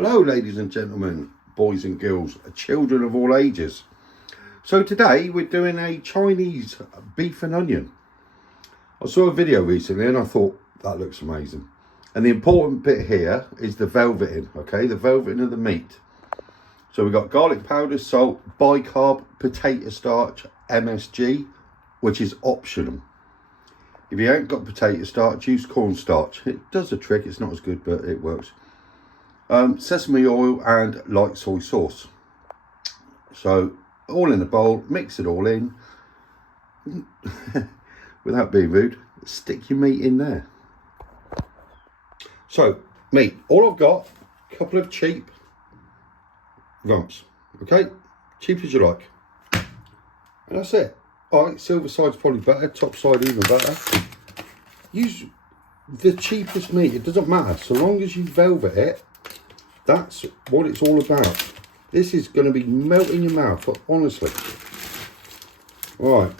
Hello ladies and gentlemen, boys and girls, children of all ages. So today we're doing a Chinese beef and onion. I saw a video recently and I thought that looks amazing. And the important bit here is the velveting, okay? The velveting of the meat. So we've got garlic powder, salt, bicarb, potato starch, MSG, which is optional. If you ain't got potato starch, use cornstarch. It does the trick, it's not as good, but it works. Sesame oil and light soy sauce. So all in a bowl, mix it all in. Without being rude, stick your meat in there. So meat, all I've got, a couple of cheap rumps, okay? Cheap as you like. And that's it. Alright, silver side's probably better, top side even better. Use the cheapest meat, it doesn't matter, so long as you velvet it. That's what it's all about. This is going to be melting your mouth, honestly. Right.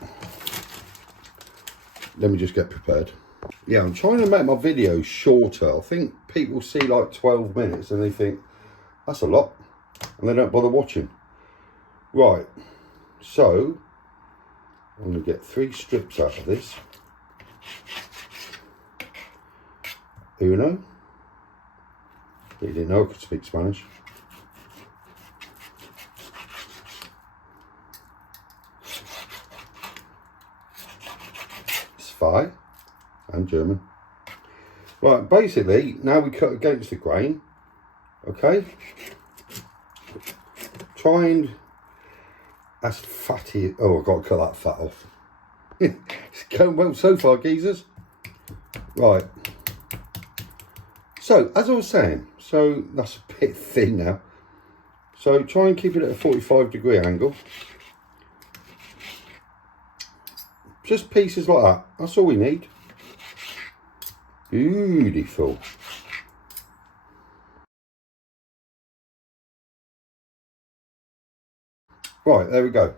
Let me just get prepared. Yeah, I'm trying to make my videos shorter. I think people see like 12 minutes and they think, that's a lot. And they don't bother watching. Right. So, I'm going to get 3 strips out of this. Uno. You didn't know I could speak Spanish. Zwei and German. Right, basically, now we cut against the grain. Okay. Try and as fatty. Oh, I've got to cut that fat off. It's going well so far, geezers. Right. So, as I was saying, so that's a bit thin now. So try and keep it at a 45-degree angle. Just pieces like that. That's all we need. Beautiful. Right, there we go.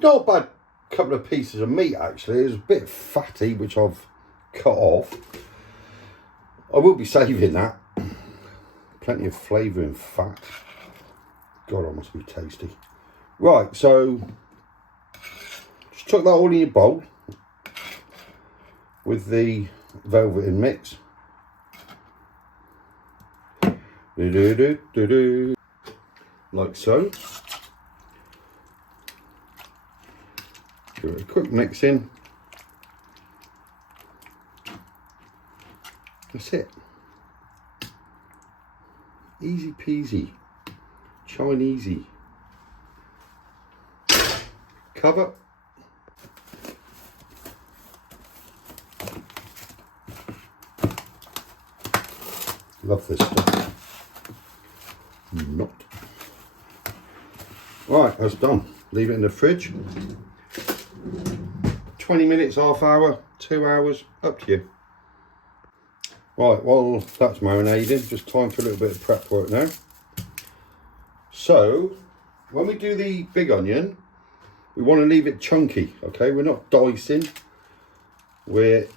Not a bad couple of pieces of meat actually. It's a bit fatty, which I've cut off. I will be saving that. Plenty of flavour and fat. God, that must be tasty. Right, so just chuck that all in your bowl with the velveting mix. Like so. Give it a quick mix in. That's it. Easy peasy. Chinesey. Cover. Love this stuff. Not. Right, that's done. Leave it in the fridge. 20 minutes, half hour, 2 hours, up to you. Right, well, that's marinating. Just time for a little bit of prep work now. So, when we do the big onion, we want to leave it chunky, okay? We're not dicing. We're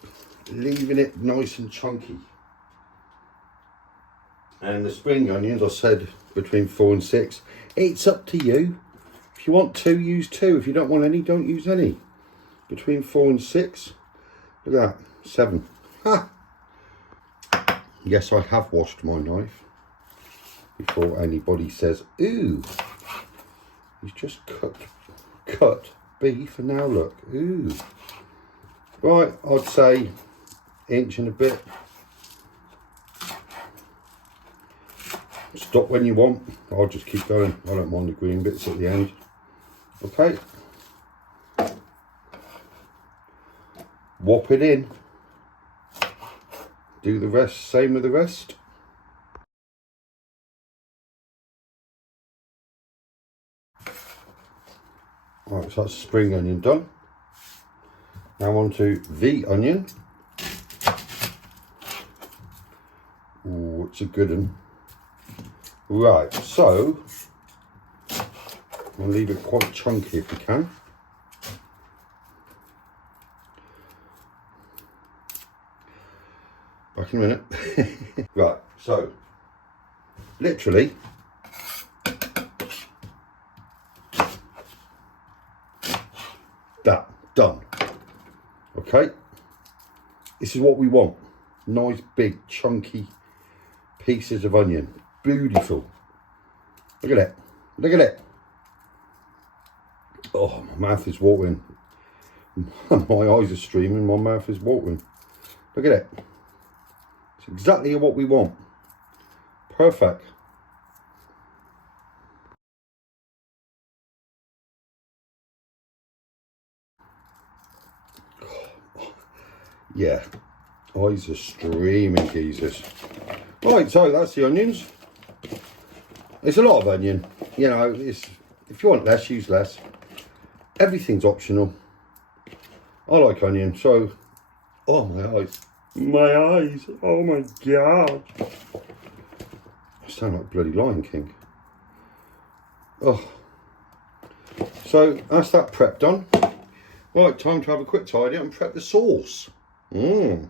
leaving it nice and chunky. And the spring onions, I said between 4 and 6. It's up to you. If you want 2, use 2. If you don't want any, don't use any. Between 4 and 6. Look at that, 7. Ha! Yes, I have washed my knife before anybody says, ooh, he's just cut beef and now look, ooh. Right, I'd say inch and a bit. Stop when you want. I'll just keep going. I don't mind the green bits at the end. Okay. Whop it in. Do the rest, same with the rest. Right, so that's spring onion done. Now on to the onion. Ooh, it's a good one. Right, so I'll leave it quite chunky if we can. Back in a minute. Right, so literally that, done. Okay, this is what we want. Nice big chunky pieces of onion. Beautiful. Look at it, look at it. Oh, my mouth is watering. My eyes are streaming, my mouth is watering. Look at it. It's exactly what we want. Perfect. Yeah, eyes are streaming, geezers. Right, so that's the onions. It's a lot of onion, you know. It's, if you want less, use less. Everything's optional. I like onion, so oh, my eyes, oh my god, I sound like bloody Lion King. Oh, so that's that prep done. Right, time to have a quick tidy up and prep the sauce. What's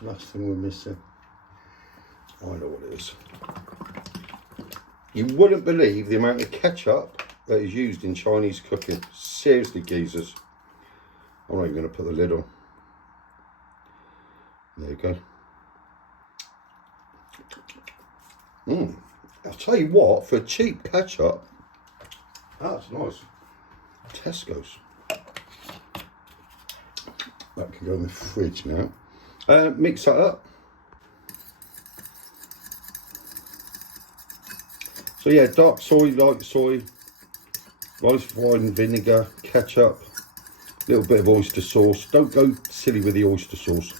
the last thing we're missing? I know what it is. You wouldn't believe the amount of ketchup that is used in Chinese cooking. Seriously, geezers. I'm not even going to put the lid on. There you go. I'll tell you what, for cheap ketchup, that's nice. Tesco's. That can go in the fridge now. Mix that up. So yeah, dark soy, light soy, rice wine vinegar, ketchup, a little bit of oyster sauce. Don't go silly with the oyster sauce.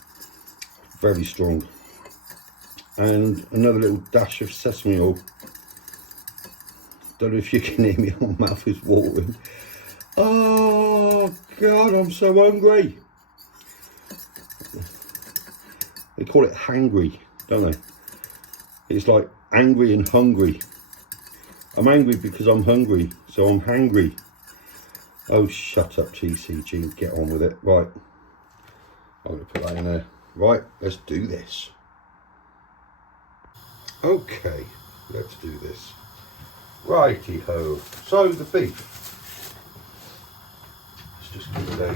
Very strong. And another little dash of sesame oil. Don't know if you can hear me, my mouth is watering. Oh God, I'm so hungry. They call it hangry, don't they? It's like angry and hungry. I'm angry because I'm hungry, so I'm hangry. Oh, shut up, TCG, get on with it. Right, I'm going to put that in there. Right, let's do this. Okay, let's do this. Righty-ho. So, the beef. Let's just give it a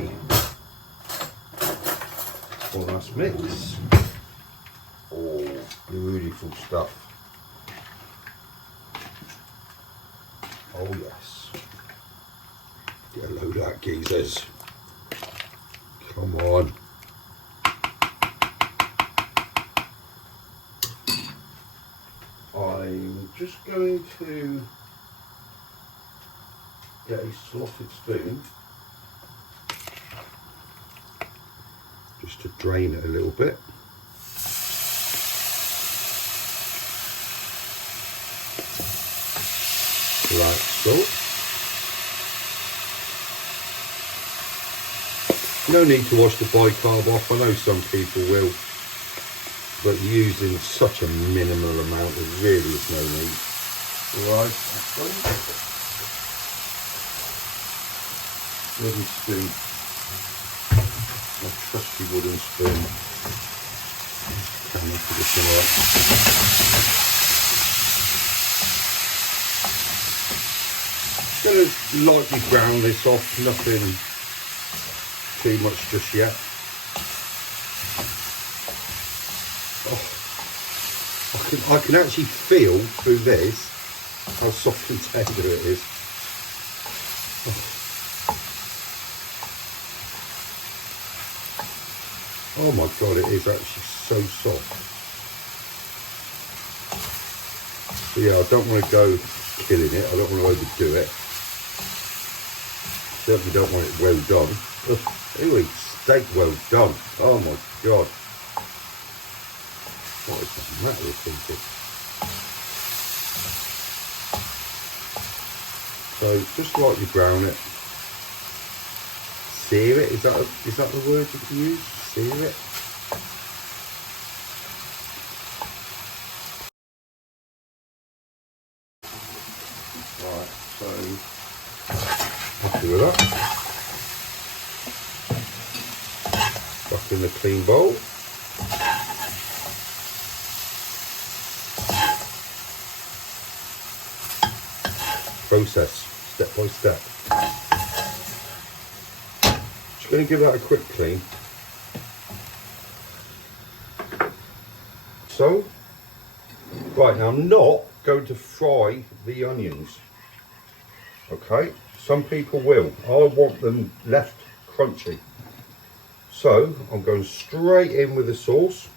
one last mix. Oh, beautiful stuff. Oh yes. Get a load of that, geezers. Come on. I'm just going to get a slotted spoon just to drain it a little bit. Like so. No need to wash the bicarb off. I know some people will, but using such a minimal amount, there really is no need. Right, wooden spoon, my trusty wooden spoon. Camera for this one out. Going to lightly brown this off, nothing too much just yet. Oh, I can actually feel through this how soft and tender it is. Oh my God, it is actually so soft. So yeah, I don't want to go killing it, I don't want to overdo it. Certainly don't want it well done. Anyway, steak well done. Oh my God. What is the matter with people? So just lightly brown it. Sear it, is that the word you can use? Sear it. Right, so happy with that. Back in the clean bowl. process, step by step. Just going to give that a quick clean. So, right, now I'm not going to fry the onions. Okay, some people will. I want them left crunchy. So, I'm going straight in with the sauce.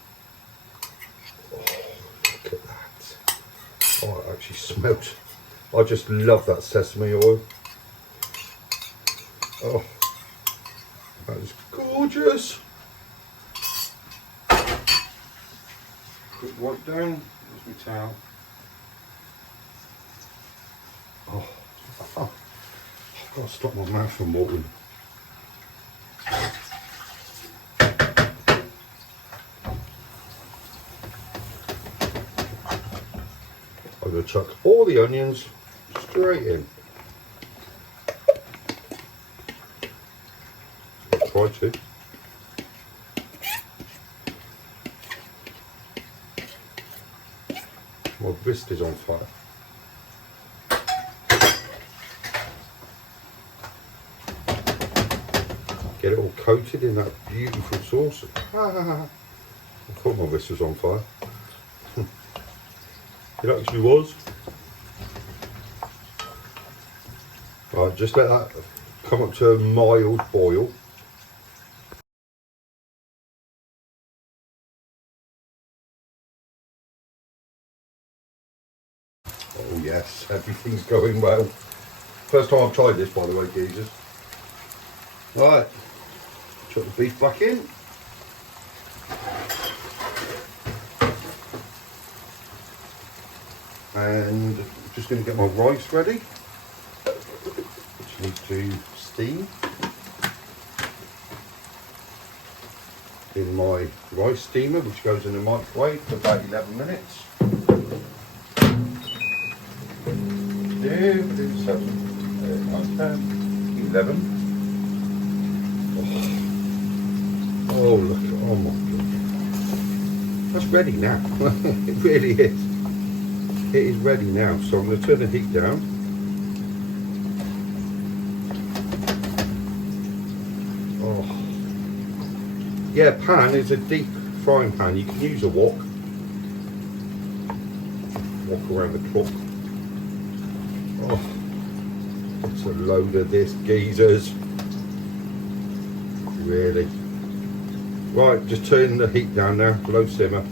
Oh, look at that. Oh, it actually smells. I just love that sesame oil. Oh, that is gorgeous. Quick wipe down. There's my towel. Oh, I've got to stop my mouth from watering. I'm going to chuck all the onions straight in. Try to. My wrist is on fire. Get it all coated in that beautiful sauce. I thought my wrist was on fire. It actually was. Right, just let that come up to a mild boil. Oh yes, everything's going well. First time I've tried this, by the way, geezers. Right, chuck the beef back in. And I'm just going to get my rice ready, which needs to steam in my rice steamer, which goes in the microwave for about 11 minutes. 2, 7, 8, 9, 10, 11. Oh look, oh my god. That's ready now. It really is. It is ready now, so I'm going to turn the heat down. Oh. Yeah, pan is a deep frying pan. You can use a wok. Wok around the clock. Oh, it's a load of this, geezers. Really. Right, just turn the heat down now, low simmer.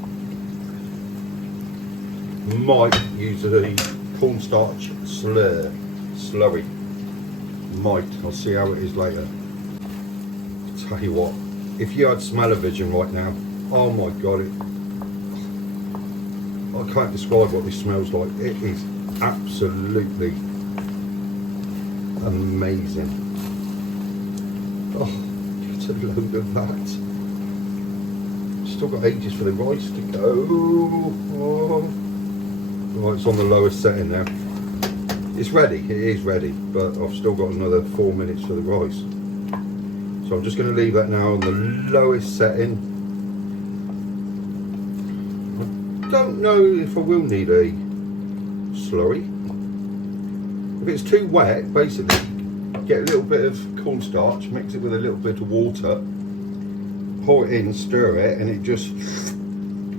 Might use a cornstarch slurry. Might, I'll see how it is later. Tell you what, if you had smell-o-vision right now, oh my god, I can't describe what this smells like. It is absolutely amazing. Oh, it's a load of that. Still got ages for the rice to go. Oh. Right, it's on the lowest setting now. It's ready, it is ready, but I've still got another 4 minutes for the rice. So I'm just going to leave that now on the lowest setting. I don't know if I will need a slurry. If it's too wet, basically get a little bit of cornstarch, mix it with a little bit of water, pour it in, stir it, and it just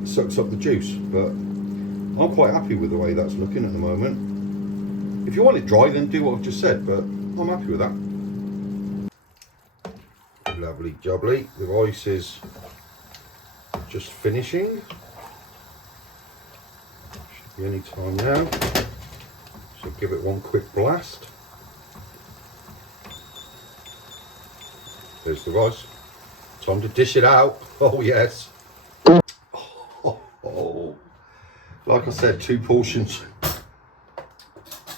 sucks up the juice. But I'm quite happy with the way that's looking at the moment. If you want it dry, then do what I've just said, but I'm happy with that. Lovely jubbly. The rice is just finishing. Should be any time now. So give it one quick blast. There's the rice. Time to dish it out. Oh yes. Oh. Like I said, 2 portions.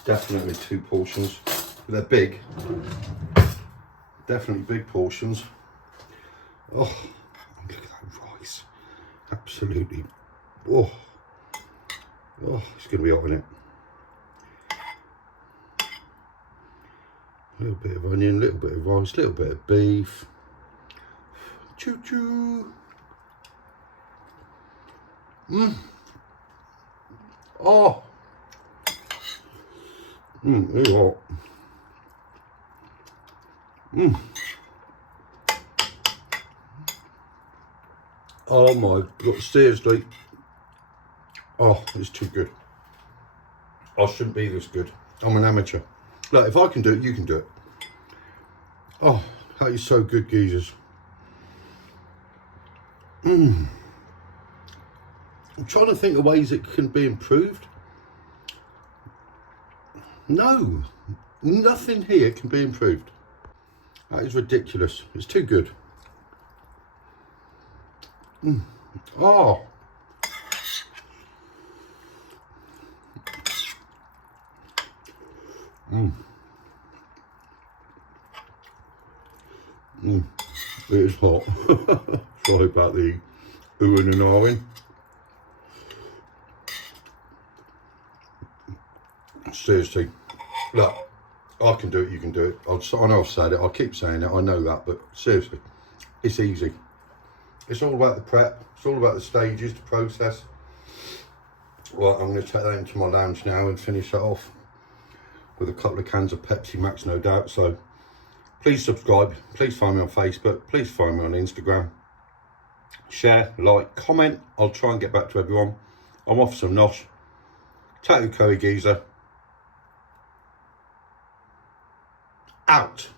Definitely 2 portions. They're big. Definitely big portions. Oh, look at that rice. Absolutely. Oh, it's going to be hot in it. A little bit of onion, a little bit of rice, a little bit of beef. Choo choo. Oh. Really hot. Oh my God, seriously. Oh, it's too good. I shouldn't be this good. I'm an amateur. Look, if I can do it, you can do it. Oh, that is so good, geezers. I'm trying to think of ways it can be improved. No, nothing here can be improved. That is ridiculous. It's too good. Oh. It is hot. Sorry about the oohing and ahhing. Seriously, look, I can do it, you can do it. I know I've said it, I keep saying it, I know that, but seriously, it's easy. It's all about the prep, it's all about the stages, the process. Well, I'm going to take that into my lounge now and finish that off with a couple of cans of Pepsi Max, no doubt. So please subscribe, please find me on Facebook, please find me on Instagram. Share, like, comment. I'll try and get back to everyone. I'm off some nosh. Tattoo Curry Geezer. Out.